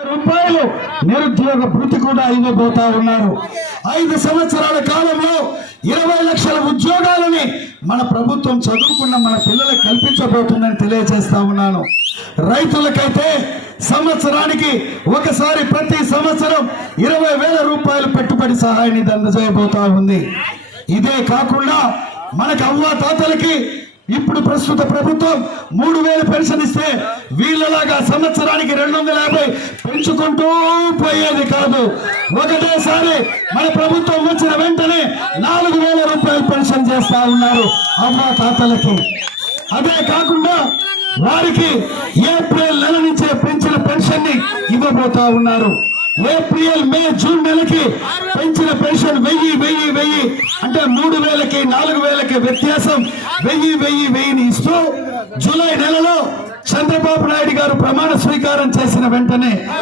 రూపాయలు నిరుద్యోగ భృతి కూడా ఇవ్వబోతా ఉన్నారు. 5 సంవత్సరాల కాలంలో 20 లక్షల ఉద్యోగాలని మన ప్రభుత్వం చదువుకున్న మన పిల్లలకు కల్పించబోతుందని తెలియజేస్తా ఉన్నాను. రైతులకైతే సంవత్సరానికి ఒకసారి ప్రతి సంవత్సరం 20,000 రూపాయలు పెట్టుబడి సహాయాన్ని అందజేయబోతా ఉంది. ఇదే కాకుండా మనకు అవ్వ తాతలకి ఇప్పుడు ప్రస్తుత ప్రభుత్వం 3,000 పెన్షన్ ఇస్తే వీళ్ళలాగా సంవత్సరానికి 250 పెంచుకుంటూ పోయేది కాదు. ఒకటేసారి మన ప్రభుత్వం వచ్చిన వెంటనే 4,000 రూపాయలు పెన్షన్ చేస్తా ఉన్నారు అమ్మ తాతలకి. అదే కాకుండా వారికి ఏప్రిల్ నెల నుంచే పెంచిన పెన్షన్ ని ఇవ్వబోతా ఉన్నారు. ఏప్రిల్ మే జూన్ నెలకి పెంచిన పెన్షన్ 1000 అంటే 3,000కి 4,000కి వ్యత్యాసం 1000 ఇస్తూ జూలై నెలలో చంద్రబాబు నాయుడు గారు ప్రమాణ స్వీకారం చేసిన వెంటనే